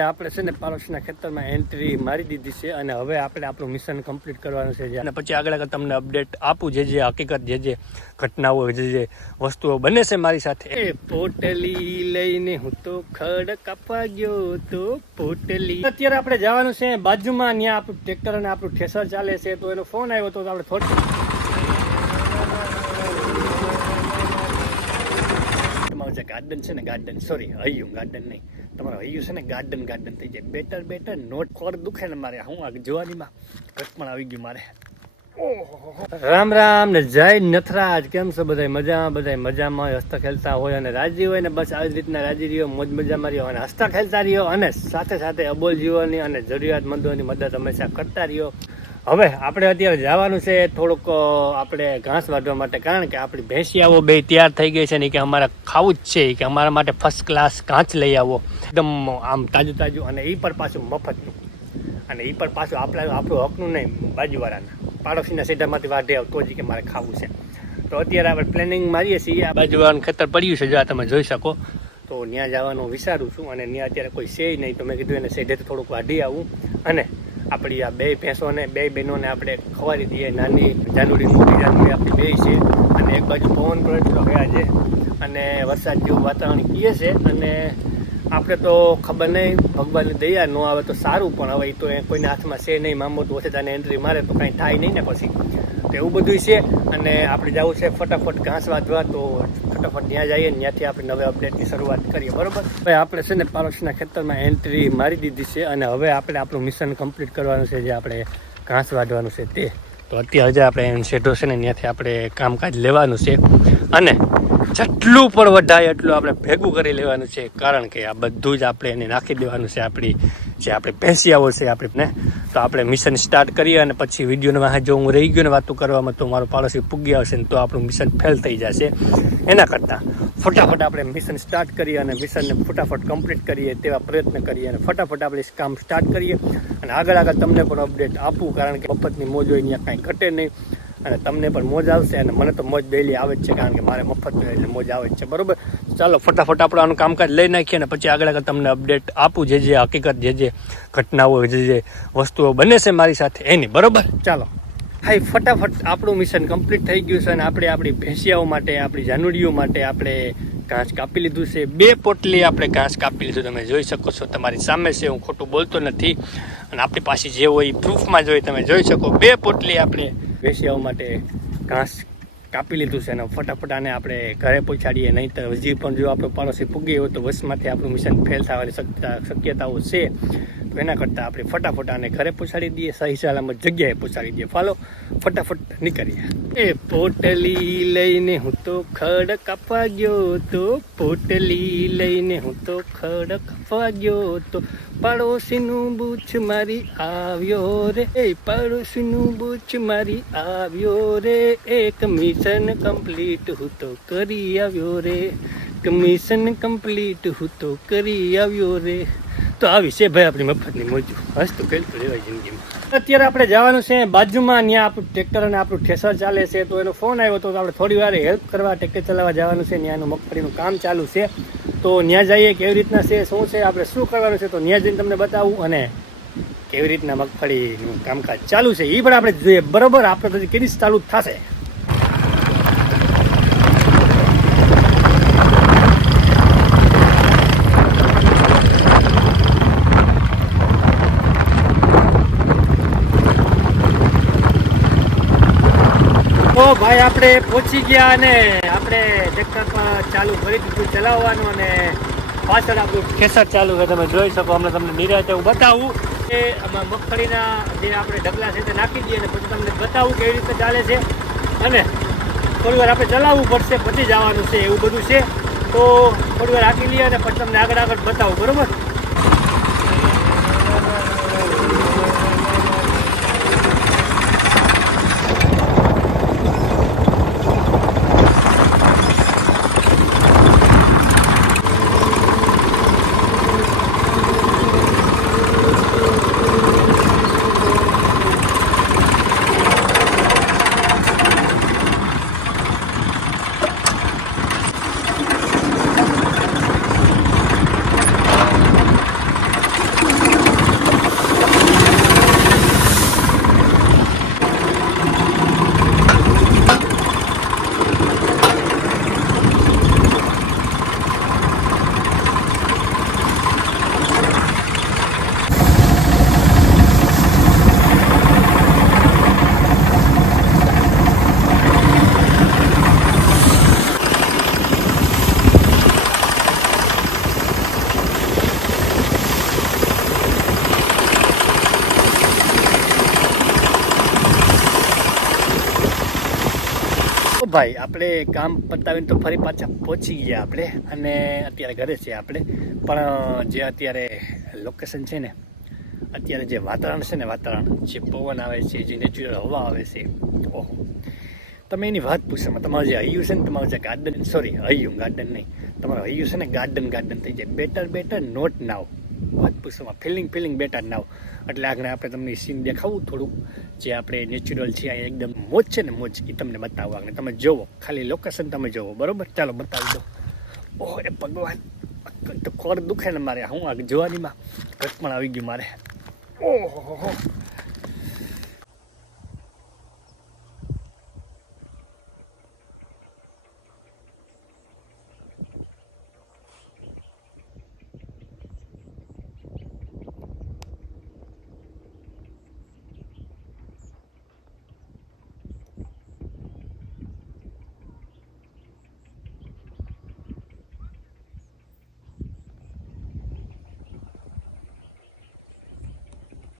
આપણે છે ને પાડોશીના ખેતરમાં એન્ટ્રી મારી દીધી છે અને હવે આપણે આપણું મિશન કમ્પ્લીટ કરવાનું છે અને પછી આગળ તમને અપડેટ આપું જે હકીકત જે ઘટનાઓ જે વસ્તુઓ બને છે મારી સાથે. એ પોટલી લઈને હું તો ખડ કાપવા ગયો તો પોટલી. અત્યારે આપણે જવાનું છે બાજુમાં, ત્યાં આપણું ટ્રેક્ટર અને આપણું ઠેસર ચાલે છે, તો એનો ફોન આવ્યો તો આપણે થોડું ગાર્ડન છે ને, ગાર્ડન સોરી હૈયું, ગાર્ડન નહીં, તમારો હૈયું છે ને ગાર્ડન થઈ જાય. બેટર નોટ ખોર દુખે ને મારે. હું જોવાનીમાં કટપણ આવી ગયું મારે. રામ ને જય નથરાજ. કેમ છો બધા? મજામાં હોય, હસતા ખેલતા હોય અને રાજી હોય ને બસ આવી જ રીતના રાજી રહ્યો, મોજ મજામાં રહ્યો અને હસતા ખેલતા રહ્યો અને સાથે અબોલ જીવોની અને જરૂરિયાતમંદોની મદદ હંમેશા કરતા રહ્યો. હવે આપણે અત્યારે જવાનું છે થોડુંક આપણે ઘાસ વાઢવા માટે, કારણ કે આપણી ભેંસિયાઓ બે તૈયાર થઈ ગઈ છે ને કે અમારે ખાવું જ છે, કે અમારા માટે ફર્સ્ટ ક્લાસ ઘાસ લઈ આવો, એકદમ આમ તાજું અને એ પર પાછું મફતનું, અને એ પર પાછું આપણું હકનું નહીં, બાજુવાળાના પાડોશીના સીધામાંથી વાઢે આવ તો જ કે મારે ખાવું છે. તો અત્યારે આપણે પ્લાનિંગ મારીએ છીએ. આ બાજુવાળાનું ખેતર પડ્યું છે, જો તમે જોઈ શકો, તો ત્યાં જવાનું વિચારું છું અને ત્યાં અત્યારે કોઈ છે નહીં, તો મેં કીધું એને સીધેથી થોડુંક વાઢી આવું અને આપણી આ બે ભેંસોને બે બહેનોને આપણે ખવાડી દઈએ. નાની જાનુડી મોટી જાનુડી આપણી બે છે અને એક બાજુ પવન પણ એટલો ગયા છે અને વરસાદ જેવું વાતાવરણ કહે છે અને આપણે તો ખબર નહીં, ભગવાનની દયા ન આવે તો સારું, પણ હવે એ તો કોઈના હાથમાં છે નહીં. મામો તો ઓછે તાને એન્ટ્રી મારે તો કાંઈ થાય નહીં ને પછી, તો એવું બધું છે. અને આપણે જવું છે ફટાફટ ઘાસ વાઢવા, તો ફટાફટ ત્યાં જઈએ ને ત્યાંથી આપણે નવા અપડેટની શરૂઆત કરીએ, બરોબર? હવે આપણે છે ને પાડોશીના ખેતરમાં એન્ટ્રી મારી દીધી છે અને હવે આપણે આપણું મિશન કમ્પ્લીટ કરવાનું છે, જે આપણે ઘાસ વાઢવાનું છે તે. તો અત્યારે જે આપણે શેઢો છે ને ત્યાંથી આપણે કામકાજ લેવાનું છે અને જેટલું પણ વઢાય એટલું આપણે ભેગું કરી લેવાનું છે, કારણ કે આ બધું જ આપણે એને નાખી દેવાનું છે આપણી જે આપણે ભેંસિયાઓ છે આપણે. તો આપણે મિશન સ્ટાર્ટ કરીએ અને પછી વિડીયોને વાહ જો હું રહી ગયો ને વાતો કરવામાં તો મારો પાડોશી પૂગી આવશે ને તો આપણું મિશન ફેલ થઈ જશે. એના કરતાં ફટાફટ આપણે મિશન સ્ટાર્ટ કરીએ અને મિશનને ફટાફટ કમ્પ્લીટ કરીએ તેવા પ્રયત્ન કરીએ અને ફટાફટ આપણે કામ સ્ટાર્ટ કરીએ અને આગળ તમને પણ અપડેટ આપું, કારણ કે મફતની મોજ હોય ત્યાં કાંઈ ઘટે નહીં અને તમને પણ મોજ આવશે અને મને તો મોજ ડેલી આવે જ છે, કારણ કે મારે મફત એટલે મોજ આવે જ છે, બરોબર? ચાલો ફટાફટ આપણે આનું કામકાજ લઈ નાખીએ અને પછી આગળ તમને અપડેટ આપું જે હકીકત જે ઘટનાઓ જે વસ્તુઓ બને છે મારી સાથે એની, બરોબર? ચાલો હાઈ, ફટાફટ આપણું મિશન કમ્પ્લીટ થઈ ગયું છે અને આપણે આપણી ભેંસિયાઓ માટે, આપણી જાનુડીઓ માટે આપણે ઘાસ કાપી લીધું છે. 2 પોટલી આપણે ઘાસ કાપી લીધું, તમે જોઈ શકો છો, તમારી સામે છે, હું ખોટું બોલતો નથી અને આપણી પાસે જે હોય એ પ્રૂફમાં જોઈ તમે જોઈ શકો. 2 પોટલી આપણે ભેંસિયાઓ માટે ઘાસ કાપી લીધું છે અને ફટાફટ આને આપણે ઘરે પહોંચાડીએ, નહીં તો હજી પણ જો આપણો પાડોશી પૂગી હોય તો વસમાંથી આપણું મિશન ફેલ થવાની શક્યતાઓ છે. તો એના કરતાં આપણે ફટાફટ આને ઘરે પહોંચાડી દઈએ, સહી સલામત જગ્યાએ પહોંચાડી દઈએ. ફાલો ફટાફટ નીકળીએ. એ પોટલી લઈને હું તો ખડ કાપવા ગયો તો પોટલી લઈને હું તો ખડ કાપવા ગયો તો પાડોશીનું બૂચ મારી આવ્યો રે, એ પાડોશીનું બૂચ મારી આવ્યો રે, એક મિશન કમ્પ્લીટ હું તો કરી આવ્યો રે, મિશન કમ્પ્લીટ હું તો કરી આવ્યો રે. તો આવી છે ભાઈ આપણી મફતની મોજું, હસતું ખેલતું રહેવાય જિંદગીમાં. અત્યારે આપણે જવાનું છે બાજુમાં, ત્યાં આપણું ટ્રેક્ટર અને આપણું ઠેસર ચાલે છે, તો એનો ફોન આવ્યો તો આપણે થોડી વાર હેલ્પ કરવા ટ્રેક્ટર ચલાવવા જવાનું છે. ત્યાંનું મગફળીનું કામ ચાલુ છે, તો ત્યાં જઈએ કેવી રીતના છે, શું છે, આપણે શું કરવાનું છે, તો ત્યાં જઈને તમને બતાવું અને કેવી રીતના મગફળીનું કામકાજ ચાલુ છે એ પણ આપણે જોઈએ, બરોબર? આપણે તો કેવી રીતે ચાલુ થશે. તો ભાઈ આપણે પહોંચી ગયા અને આપણે ટ્રેક્ટર પર ચાલુ કરી દીધું ચલાવવાનું અને પાછળ આપણું ખેસર ચાલુ છે, તમે જોઈ શકો. હમણાં તમને નિરાંતે હું બતાવું કે આમાં મગફળીના જે આપણે ઢગલા છે તે નાખી દઈએ અને પછી તમને બતાવું કેવી રીતે ચાલે છે અને થોડી વાર આપણે ચલાવવું પડશે, પછી જવાનું છે, એવું બધું છે. તો થોડી વાર રાખી લઈએ અને પછી તમને આગળ બતાવું, બરોબર? ભાઈ આપણે કામ પતાવીને તો ફરી પાછા પહોંચી ગયા આપણે, અને અત્યારે ઘરે છીએ આપણે. પણ જે અત્યારે લોકેશન છે ને, અત્યારે જે વાતાવરણ છે ને, વાતાવરણ જે પવન આવે છે, જે નેચરલ હવા આવે છે, ઓહો, તમે એની વાત પૂછો. તમારું જે હૈયું છે ને, તમારું જે ગાર્ડન, સોરી હૈયું ગાર્ડન નહીં, તમારું હૈયું છે ને ગાર્ડન થઈ જાય. બેટર નોટ નાવ, વાત પૂછોમાં ફિલિંગ બેટર નાવ. એટલે આગળ આપણે તમને સીન દેખાવું થોડુંક, જે આપણે નેચરલ છે અહીંયા એકદમ મોજ છે ને, મોજ એ તમને બતાવવા. આગળ તમે જોવો, ખાલી લોકેશન તમે જોવો, બરોબર? ચાલો બતાવી દો. ઓહ એ ભગવાન, તો ખોર દુખે ને મારે, હું આ જોવાનીમાં ઘટપણ આવી ગયું મારે. ઓહો,